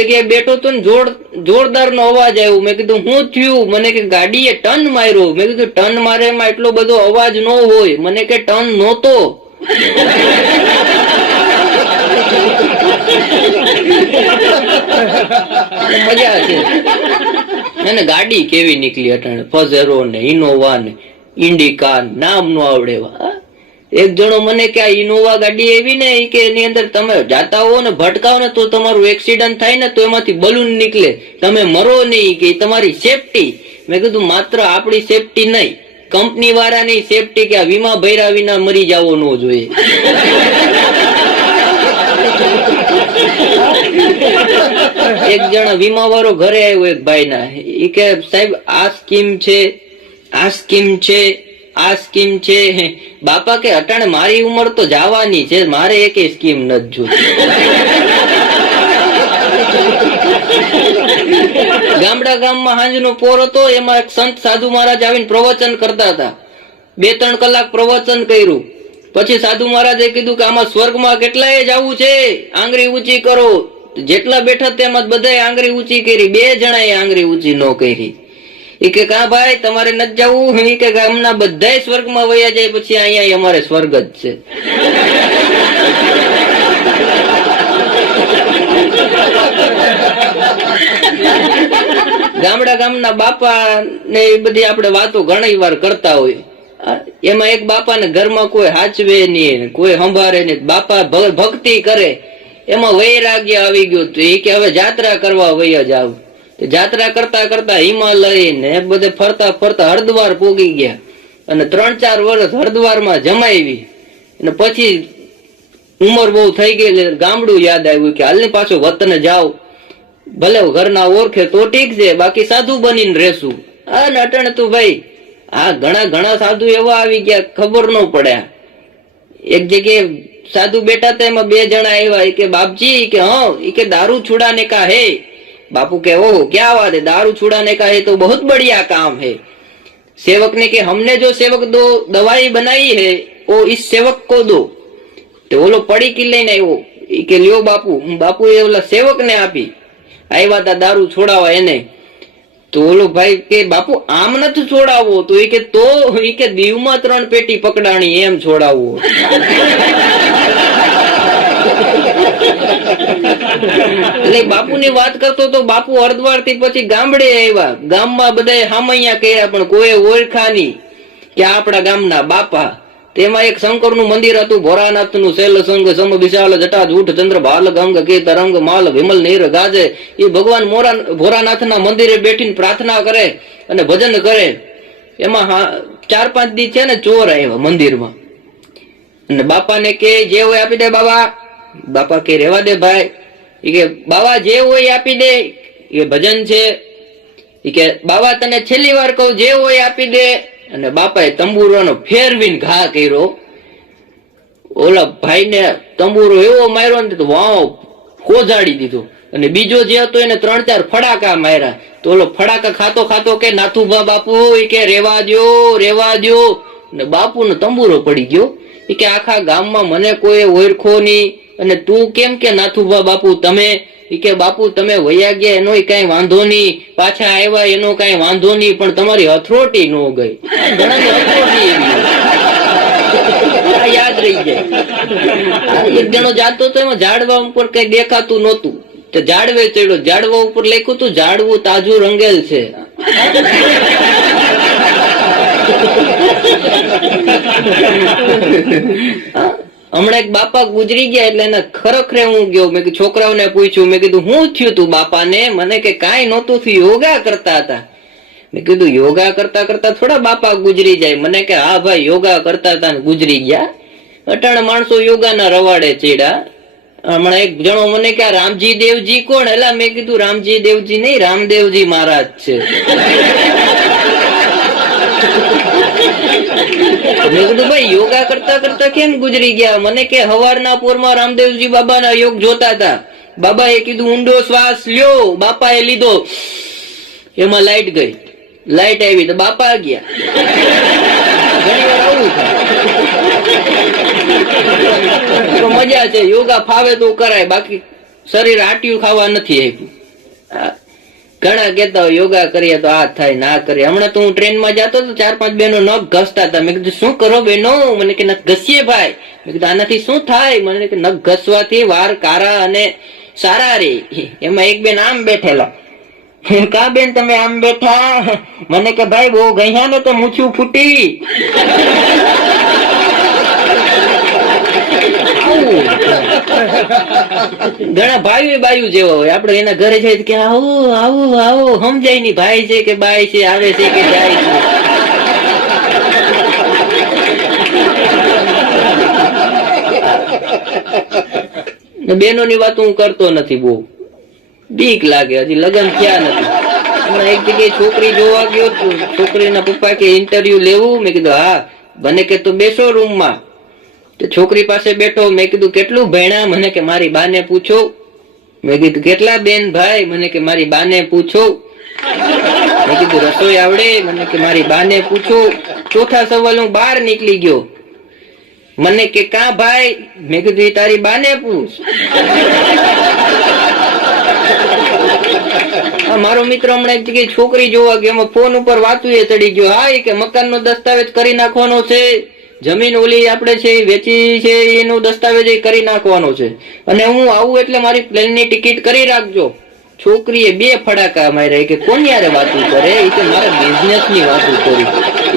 જગ્યાએ બેઠો તો ને જોરદાર નો અવાજ આવ્યો. મેં કીધું શું થયું? મને કે ગાડીએ ટર્ન માર્યો. મેં કીધું ટર્ન મારે એમાં એટલો બધો અવાજ ન હોય. મને કે ટર્ન નહોતો. મજા છે. અને ગાડી કેવી નીકળી અટાણે, ફઝેરો ને ઇનોવા ને ઇન્ડિકા, નામ નો આવડે. એક જણો મને કે આ ઇનોવા ગાડી એવી ને કે એની અંદર તમે જાતા હો ને ભટકાવો ને તો તમારું એક્સિડન્ટ થાય ને તો એમાંથી બલૂન નીકળે, તમે મરો નહીં, કે તમારી સેફટી. મેં કીધું માત્ર આપણી સેફટી નહીં, કંપની વાળાની સેફટી, કે આ વીમા ભર્યા વિના મરી જવો ન જોઈએ. એક જણા વીમા વાળો ઘરે આવ્યો એક ભાઈ ના, એ કે સાહેબ આ સ્કીમ છે, આ સ્કીમ છે, આ સ્કીમ છે. બાપા કે અટાણે મારી ઉંમર તો જવાની છે, મારે એક સ્કીમ નથી જોતી. ગામમાં હાંજનો પોર હતો, એમાં એક સંત સાધુ મહારાજ આવીને પ્રવચન કરતા હતા. 2-3 કલાક પ્રવચન કર્યું. પછી સાધુ મહારાજે કીધું કે આમાં સ્વર્ગમાં કેટલાય જવું છે, આંગળી ઊંચી કરો. જેટલા બેઠા તેમાં બધાએ આંગળી ઊંચી કરી, 2 જણાએ આંગળી ઊંચી ન કરી. એ કે કા ભાઈ તમારે નથી જવું? એ કે ગામના બધાય સ્વર્ગમાં વયા જાય, પછી અહીંયા અમારે સ્વર્ગ જ છે. ગામના બાપા ને એ બધી આપણે વાતો ઘણી વાર કરતા હોય. એમાં એક બાપાને ઘરમાં કોઈ હાચવે નહીં, કોઈ સંભાળે નહીં, બાપા ભક્તિ કરે, એમાં વૈરાગ્ય આવી ગયું. તો એ કે હવે જાત્રા કરવા વયા જાવ. જાત્રા કરતા કરતા હિમાલય ને બધે ફરતા ફરતા હરદ્વાર પોગી ગયા, અને 3-4 વર્ષ હરદ્વારમાં જમાવી. અને પછી ઉંમર બહુ થઈ ગઈ, ગામડું યાદ આવ્યું કે હાલની પાછો વતન જાવ, ભલે ઘરના ઓળખે તો ઠીક છે, બાકી સાધુ બનીને રહેશું. આ અટણ તું ભાઈ, આ ઘણા સાધુ એવા આવી ગયા ખબર ન પડ્યા. એક જગ્યાએ સાધુ બેઠા હતા, એમાં 2 જણા આવ્યા. કે બાપજી કે હા, કે દારૂ છुड़ाने का है. बापू के ओ क्या बात है, दारू छुड़ाने का है तो बहुत बढ़िया काम है. सेवक ने के हमने जो सेवक दो दवाई बनाई है वो इस सेवक को दो. तो ओलो पड़ी की लઈને આવ્યો. કે લ્યો બાપુ. બાપુ એ ઓલા સેવક ને આપી. આવ્યા તા દારૂ છોડાવવા એને. તો ઓલો ભાઈ કે બાપુ આમ નથી છોડાવવો. તો એ કે દીવમાં 3 પેટી પકડાણી એમ છોડાવવો. એટલે બાપુ ની વાત કરતો તો બાપુ હરદ્વાર થી પછી ગામડે આવ્યા. ગામમાં બધા હામૈયા કર્યા, પણ કોઈ ઓળખા નહીં કે આપણા ગામના બાપા. તેમાં એક શંકર નું મંદિર હતું, ભોરાનાથ નું. શૈલ સંગ સમ વિશાલ જટા જૂઠ ચંદ્ર ભાલ ગંગ કે તરંગ માલ વિમલ નીર ગાજે. એ ભગવાન ભોરાનાથ ના મંદિરે બેઠીને પ્રાર્થના કરે અને ભજન કરે. એમાં 4-5 દી છે ને ચોર આવ્યા મંદિરમાં, અને બાપા ને કે જે હોય આપી દે બાબા. બાપા કે રેવા દે ભાઈ. એ કે બાબા જે હોય આપી દે, એ ભજન છે. એ કે બાબા તને છેલ્લી વાર કહું, જે હોય આપી દે. અને બાપાએ તંબુરાનો ફેરવીને ઘા કર્યો. ઓલા ભાઈ ને તંબુરો એવો માર્યો ને તો વાવ ખોજાડી દીધો. અને બીજો જે હતો એને 3-4 ફડાકા માર્યા. તો ઓલો ફડાકા ખાતો ખાતો કે નાથુભા બાપુ, એ કે રેવા દ્યો. ને બાપુ નો તંબુરો પડી ગયો. એ કે આખા ગામમાં મને કોઈ ઓળખો નહીં, અને તું કેમ કે નાથુભા બાપુ તમે? એ કે બાપુ તમે વયા ગયા એનો કઈ વાંધો નહીં, પાછા આવ્યા એનો કઈ વાંધો નહીં, પણ તમારી હથરોટી ન ગઈ. યાદ રહી જાય. એક જણો જાતો તો એમાં ઝાડવા ઉપર કઈ દેખાતું નહોતું, તો ઝાડવે ચડ્યો. ઝાડવા ઉપર લખ્યું તું ઝાડવું તાજું રંગેલ છે. હમણાં એક બાપા ગુજરી ગયા, એટલે એને ખરેખરે હું ગયો. મેં છોકરાઓને પૂછ્યું, મેં કીધું શું થયું તું બાપા ને? મને કે કાંઈ નહોતું થયું, યોગા કરતા હતા. મેં કીધું યોગા કરતા કરતા થોડા બાપા ગુજરી જાય? મને કે હા ભાઈ યોગા કરતા હતા ને ગુજરી ગયા. અટાણે માણસો યોગા ના રવાડે ચડ્યા. હમણાં એક જણો મને કે રામજી દેવજી કોણ? એલા મેં કીધું રામજી દેવજી નહીં, રામદેવજી મહારાજ છે. મેં કીધું ભાઈ યોગા કરતા કરતા કેમ ગુજરી ગયા? મને કે હવારના પોરમાં રામદેવજી બાબા ના યોગ જોતા હતા. બાબા એ કીધું ઊંડો શ્વાસ લ્યો. બાપા એ લીધો, એમાં લાઈટ ગઈ. લાઈટ આવી તો બાપા ગયા. ઘણી વાર આવું થાય. મજા છે, યોગા ફાવે તો કરાય, બાકી શરીર આટિયું ખાવા નથી આપ્યું. ઘણા કહેતા હોય યોગા કરીએ તો આ થાય ના કરીએ. હમણાં તો હું ટ્રેનમાં જતો તો 4-5 બહેનો નખ ઘસતા હતા. મેં કીધું શું કરો બહેનો? મને કે નખ ઘસીએ ભાઈ. મેં કીધું આનાથી શું થાય? મને કે નખ ઘસવાથી વાળ કારા અને સારા રે. એમાં એક બેન આમ બેઠેલા. કા બેન તમે આમ બેઠા? મને કે ભાઈ બહુ ગયા ને તો મૂછું ફૂટી. ઘણા ભાઈ બાયુ જેવા હોય. આપડે એના ઘરે જાય કે આવો આવો આવો સમજાય ની ભાઈ છે કે બાઈ છે, આવે છે કે જાય છે. બેનો ની વાત હું કરતો નથી. બહુ બીક લાગે. હજી લગ્ન થયા નથી. હમણાં એક જગ્યાએ છોકરી જોવા ગયો. છોકરીના પપ્પા કે ઇન્ટરવ્યુ લેવું. મેં કીધું હા. બને કે તો બેસો રૂમમાં. છોકરી પાસે બેઠો. મેં કીધું કેટલું ભણ્યા? મને કે મારી બાને પૂછો. મેં કીધું કેટલા બેન ભાઈ? મને કે મારી બાને પૂછો. મેં કીધું રસોઈ આવડે? મને કે મારી બાને પૂછો. ચોથા સવાલ હું બહાર નીકળી ગયો. મને કે કા ભાઈ? મેં કીધું તારી બાને પૂછ. મારો મિત્ર હમણાં એક જગ્યાએ છોકરી જોવા ગયો. એમાં ફોન ઉપર વાતું એ ચડી ગયો. હા કે મકાન નો દસ્તાવેજ કરી નાખવાનો છે, જમીન ઓલી આપણે છે વેચી છે એનું દસ્તાવેજ કરી નાખવાનો છે, અને હું આવું એટલે મારી પ્લેન ની ટિકિટ કરી રાખજો. છોકરીએ 2 ફડાકા માર્યા. કે કોની યારે વાતું કરે? એ કે મારા બિઝનેસ ની વાતું કરી.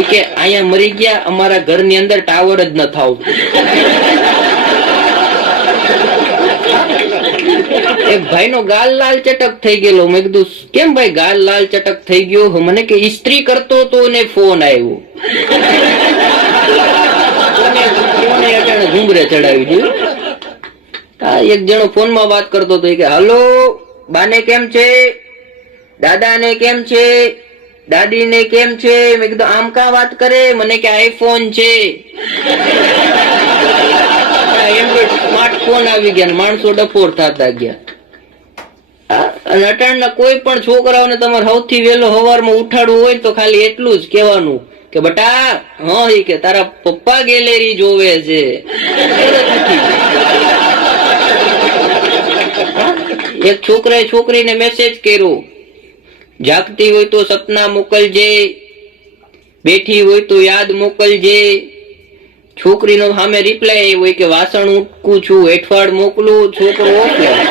એ કે અહીંયા મરી ગયા, અમારા ઘરની અંદર ટાવર જ ન થાવ. એક ભાઈ નો ગાલ લાલ ચટક થઈ ગયેલો. મેં કીધું કેમ ભાઈ ગાલ લાલ ચટક થઈ ગયો? મને કે ઇસ્ત્રી કરતો તો ને ફોન આવ્યો. ઘુંઘરે ચડાવી દીધું. એક જણો ફોન માં વાત કરતો હતો કે હલો બાને કેમ છે, દાદા ને કેમ છે, દાદી ને કેમ છે? મેં કીધું આમ કા વાત કરે? મને કે આઈફોન છે. એન્ડ્રોઈડ સ્માર્ટફોન આવી ગયા. માણસો ડફોર થતા ગયા. અને અટાણના કોઈ પણ છોકરાઓને તમારે સૌથી વહેલો સવારમાં ઉઠાડવું હોય તો ખાલી એટલું જ કહેવાનું કે બટા હા કે તારા પપ્પા ગેલેરી જોવે છે. એક છોકરાએ છોકરીને મેસેજ કર્યો, જાગતી હોય તો સપના મોકલજે, બેઠી હોય તો યાદ મોકલજે. છોકરીનો સામે રિપ્લાય હોય કે વાસણ ઉટકું છું, હેઠવાડ મોકલું. છોકરો ઓફલાઈન.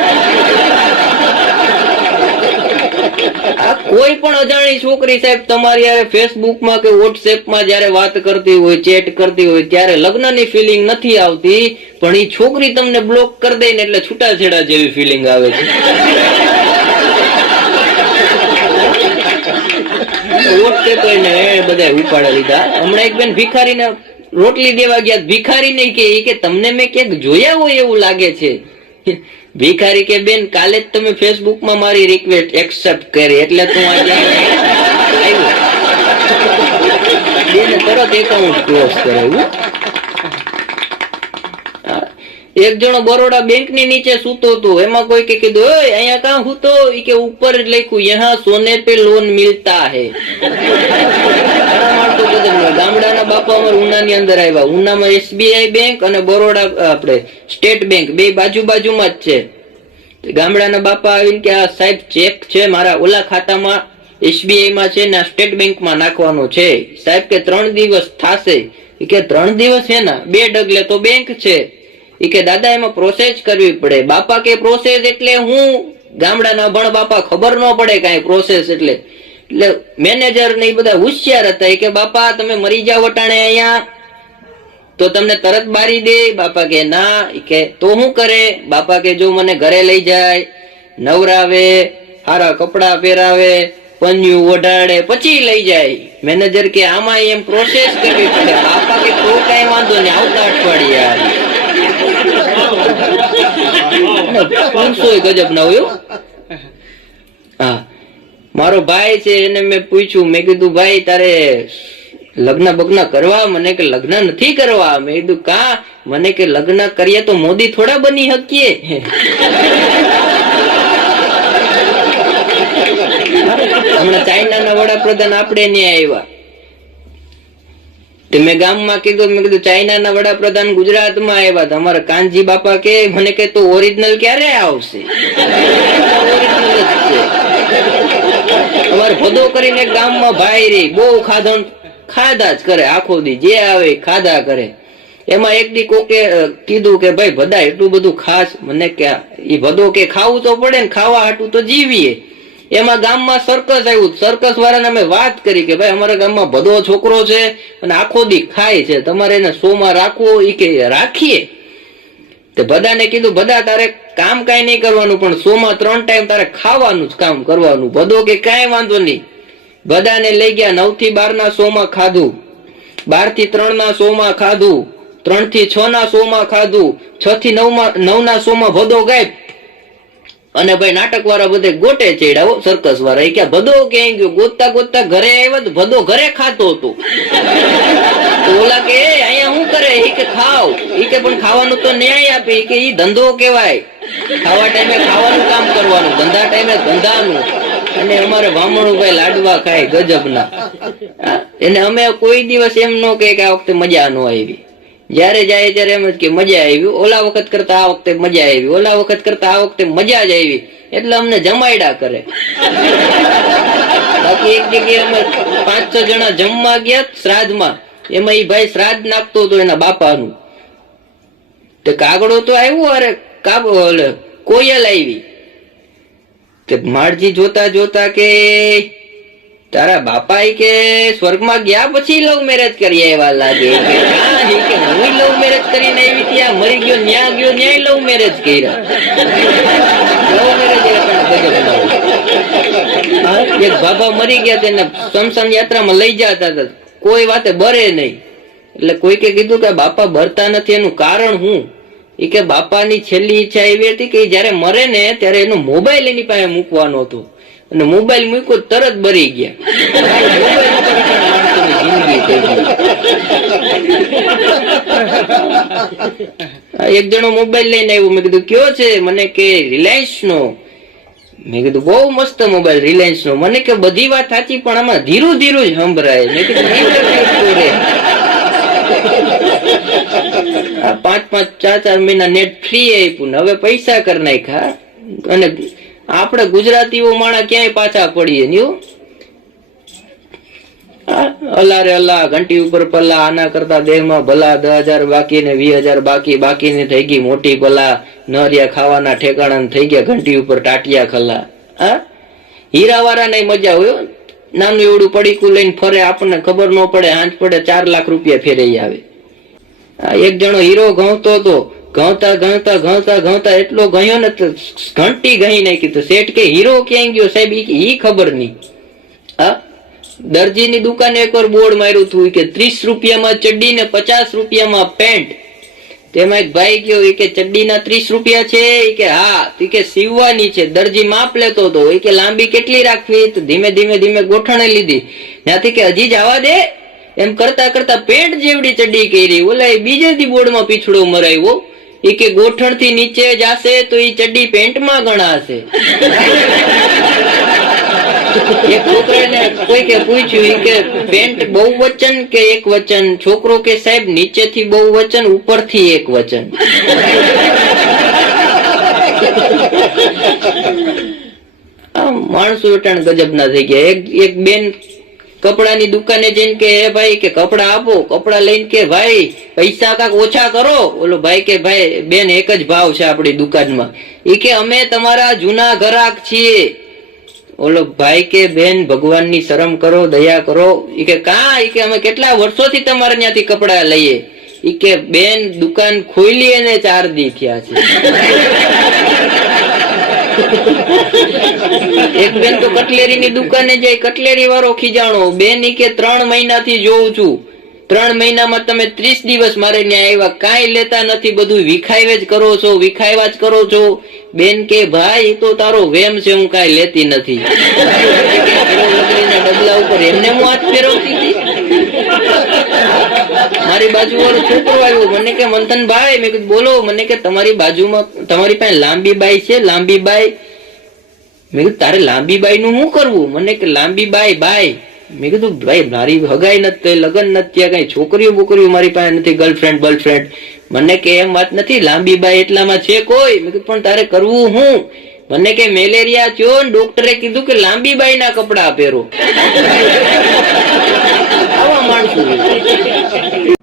આ કોઈ પણ અજાણી છોકરી સાહેબ તમારી યારે ફેસબુકમાં કે વોટ્સએપમાં જયારે વાત કરતી હોય, ચેટ કરતી હોય, ત્યારે લગ્નની ફિલિંગ નથી આવતી, પણ એ છોકરી તમને બ્લોક કરી દે ને એટલે છૂટાછેડા જેવી ફિલિંગ આવે છે. વોટ્સએપ એને બધા ઉપાડી લીધા. હમણાં એક બેન ભિખારીને રોટલી દેવા ગયા. ભિખારી નહીં કે તમને મેં ક્યાંક જોયા હોય એવું લાગે છે. ભિખારી કે બેન કાલે જ તમે ફેસબુક માં મારી રિક્વેસ્ટ એક્સેપ્ટ કરી એટલે તું આજે આવ્યો. બેન તરત એકાઉન્ટ ક્લોઝ કરાવ્યું. એક જણો બરોડા બેંક ની નીચે સૂતો હતો. એમાં કોઈ કે કીધું ઓય અહીંયા કાં સૂતો? ઈ કે ઉપર લખ્યું યહાં સોને પે લોન મિલતા હે. ગામડાના બાપા અમારે ઉનાની અંદર આવ્યા. ઉનામાં એસબીઆઈ બેંક અને બરોડા આપણે સ્ટેટ બેંક બે બાજુમાં જ છે. ગામડાના બાપા આવીને કે આ સાહેબ ચેક છે મારા ઓલા ખાતામાં એસબીઆઈ માં છે ને સ્ટેટ બેંક માં નાખવાનો છે. સાહેબ કે 3 દિવસ થશે. કે 3 દિવસ છે ને 2 ડગલે તો બેંક છે. એ કે દાદા એમાં પ્રોસેસ કરવી પડે. બાપા કે પ્રોસેસ એટલે હું? ગામડાના ભણ બાપા ખબર ન પડે કઈ પ્રોસેસ એટલે. એટલે મેનેજર ને એ બધા હોશિયાર હતા. કે બાપા તમે મરી જાવ વટાણે અહીંયા તો તમને તરત બારી દે? બાપા કે ના. કે તો શું કરે? બાપા કે જો મને ઘરે લઈ જાય, નવરાવે, સારા કપડા પહેરાવે, પન્યું ઓઢાડે પછી લઈ જાય. મેનેજર કે આમાં એમ પ્રોસેસ કરવી પડે. બાપા કે તો કઈ વાંધો નહીં, આવતા અઠવાડિયે ગજબ ના હોય. હા મારો ભાઈ છે એને મેં પૂછ્યું. મેં કીધું ભાઈ તારે લગ્ન બગ્ન કરવા? મને કે લગ્ન નથી કરવા. મેં કીધું કા? મને કે લગ્ન કરીએ તો મોદી થોડા બની શકીએ. હમણાં ચાઇનાના વડાપ્રધાન આપણે નહીં આવ્યા. તે મેં ગામમાં કીધું, મેં કીધું ચાઇનાના વડાપ્રધાન ગુજરાતમાં આવ્યા હતા, અમારા કાનજી બાપા કે મને કે તું ઓરિજિનલ ક્યારે આવશે? ઓરિજિનલ જ છે. અમારે ભદો કરીને ગામમાં ભાઈ રે બહુ ખાધા જ કરે, આખો દી જે આવે ખાધા કરે. એમાં એક દી કોકે કીધું કે ભાઈ ભદા એટલું બધું ખાસ? મને કે ઈ ભદો કે ખાવું તો પડે ને, ખાવા હાટું તો જીવીએ. એમાં ગામમાં સર્કસ આવ્યું, સર્કસ વાળાને અમે વાત કરી કે ભાઈ અમારા ગામમાં ભદો છોકરો છે અને આખો દી ખાય છે, તમારે એને શોમાં રાખવો? ઈ કે રાખીએ. તે ભદાને કીધું ભદા તારે કામ કઈ નહીં કરવાનું, પણ શોમાં 3 ટાઈમ તારે ખાવાનું જ કામ કરવાનું. ભદો કે કઈ વાંધો નહીં. બધાને લઈ ગયા, 9 થી 12 ના શોમાં ખાધું, 12 થી 3 ના શોમાં ખાધું, 3 થી 6 ના શોમાં ખાધું, 6 થી 9 ના શોમાં ભદો ગાયબ. અને ભાઈ નાટક વાળા બધે ગોટે ચડ્યા, સર્કસ વાળા. એ કે ભદો ક્યાંય ગયો? ગોતતા ગોતતા ઘરે આવ્યા તો ભદો ઘરે ખાતો હતો. ઓલા કે અહીંયા શું કરે? એ કે ખાવ. એ કે પણ ખાવાનું તો ન્યાય આપે. એ કે ઈ ધંધો કેવાય, ખાવા ટાઈમે ખાવાનું કામ કરવાનું, ધંધા ટાઈમે ધંધાનું. અને અમારે વામણું ભાઈ લાડવા ખાય ગજબના. એને અમે કોઈ દિવસ એમ ન કહે કે આ વખતે મજા ન આવી. જયારે જાય ત્યારે એમ જ કે મજા આવી, ઓલા વખત કરતા આ વખતે મજા આવી, ઓલા વખત કરતા આ વખતે મજા જ આવી. એટલે અમને જમાયડા કરે. બાકી એક જગ્યાએ અમે 5-6 જણા જમવા ગયા શ્રાદ્ધમાં. એમાં એ ભાઈ શ્રાદ્ધ નાખતો હતો એના બાપાનું. તે કાગડો તો આવ્યો, અરે કોયલ આવી. તે માળજી જોતા જોતા કે તારા બાપા કે સ્વર્ગમાં ગયા પછી લવ મેરેજ કરી આવ્યા લાગે. કે હું લવ મેરેજ કરીને આવી, ત્યાં મરી ગયો, ન્યા ગયો, ન્યાય લવ મેરેજ કર્યા. લવ મેરેજ એક બાબા મરી ગયા, તેને સ્મશાન યાત્રામાં લઈ જતા હતા, કોઈ વાતે બરે નહીં. એટલે કોઈકે કીધું કે બાપા બરતા નથી, એનું કારણ હું? એ કે બાપાની છેલ્લી ઈચ્છા એવી હતી કે જયારે મરે ને ત્યારે એનો મોબાઈલ એની પાસે મૂકવાનો હતો, અને મોબાઈલ મૂક્યો તરત બરી ગયા. એક જણો મોબાઈલ લઈને આવ્યો. મેં કીધું કયો છે? મને કે રિલાયન્સ નો. મેં કીધું બહુ મસ્ત મોબાઈલ રિલાયન્સ નો. મને કે બધી વાત સાચી પણ આમાં ધીરું ધીરું જ સંભળાય. મેં કીધું 5-5, 4-4 મહિના નેટ ફ્રી આપ્યું ને હવે પૈસા કરી નાખ્યા. અને આપણે ગુજરાતીઓ માણા ક્યાંય પાછા પડીએ નહીં. અલ્લા રે અલ્લાહ, ઘંટી ઉપર પલ્લા, આના કરતા દેહમાં ભલા, 10,000 બાકી ને 20,000 બાકી, બાકીની થઈ ગઈ મોટી ભલા, નરિયા ખાવાના ઠેકાણા થઈ ગયા ઘંટી ઉપર ટાટિયા ખલ્લા. હીરા વાળા ને મજા હોય, નાનું એવડું પડીકું લઈને ફરે, આપણને ખબર ન પડે, હાંજ પડે 4 લાખ રૂપિયા ફેરાઈ આવે. એક જણો હીરો ઘઉંતો હતો, ઘઉંતા ઘઉંતા ઘઉંતા ઘઉંતા એટલો ગયો ને ઘંટી ગઈ નાખી. તો શેઠ કે હીરો ક્યાંય ગયો સાહેબ? ઈ ખબર નહીં. દરજીની દુકાને એકવાર બોર્ડ માર્યું હતું કે 30 રૂપિયામાં ચડ્ડી ને 50 રૂપિયામાં પેન્ટ. તેમાં એક ભાઈ ગયો, એ કે ચડ્ડીના 30 રૂપિયા છે? એ કે હા. કે સીવવાની છે. દરજી માપ લેતો હતો. એ કે લાંબી કેટલી રાખવી? તો ધીમે ધીમે ધીમે ગોઠણે લીધી. ત્યાંથી કે હજી જવા દે. એમ કરતા કરતા પેન્ટ જેવડી ચડ્ડી કરી. ઓલા બીજે દી બોર્ડમાં પીછડો મરાવ્યો. એ કે ગોઠણ થી નીચે જશે તો એ ચડ્ડી પેન્ટમાં ગણાશે. એક છોકરાને કોઈ કે પૂછ્યું કે પેન્ટ બહુવચન કે એક વચન? છોકરો કે સાહેબ નીચેથી બહુવચન, ઉપરથી એક વચન. માણસો વેટાણ ગજબ ના થઈ ગયા. એક બેન કપડાની દુકાને જઈને કે હે ભાઈ કે કપડા આપો. કપડા લઈને કે ભાઈ પૈસા કાક ઓછા કરો. ઓલો ભાઈ કે ભાઈ બેન એક જ ભાવ છે આપણી દુકાનમાં. એ કે અમે તમારા જૂના ગ્રાહક છીએ. ઓલો ભાઈ કે બેન ભગવાનની શરમ કરો, દયા કરો. એ કે કા? એ કે અમે કેટલા વર્ષોથી તમારે ત્યાંથી કપડા લઈએ. એ કે બેન દુકાન ખોલી એને 4 દી થયા છે. એક બેન તો કટલેરીની દુકાને જાય, કટલેરી વાળો ખીજાણો. બેન ઈ કે 3 મહિનાથી જોઉં છું, 3 મહિનામાં તમે 30 દિવસ મારે ત્યાં આવ્યા, કાંઈ લેતા નથી, બધું વિખાવે જ કરો છો, વિખાવ્યા જ કરો છો. બેન કે ભાઈ તો તારો વેમ છે, હું કાંઈ લેતી નથી. ડબલા ઉપર એમને હું હાથ ફેરવતી હતી. મારી બાજુ વાળો છોકરો આવ્યો, મને કે મંથનભાઈ. મેં કીધું બોલો. મને કે તમારી બાજુમાં તમારી પાસે લાંબી બાઈ છે? લાંબી બાઈ? મેં કીધું તારે લાંબી બાઈ નું શું કરવું? મને કે લાંબી બાઈ બાઈ. મેં કીધું ભાઈ મારી હગાઈ નથી, લગ્ન નથી, ત્યાં કઈ છોકરીઓ બોકરીઓ મારી પાસે નથી, ગર્લફ્રેન્ડ. મને કે એમ વાત નથી, લાંબી બાઈ એટલામાં છે કોઈ. મેં કીધું પણ તારે કરવું હું? મને કે મેલેરિયા થયો ને ડોક્ટરે કીધું કે લાંબી બાઈ ના કપડા પહેરો. આવા માણસો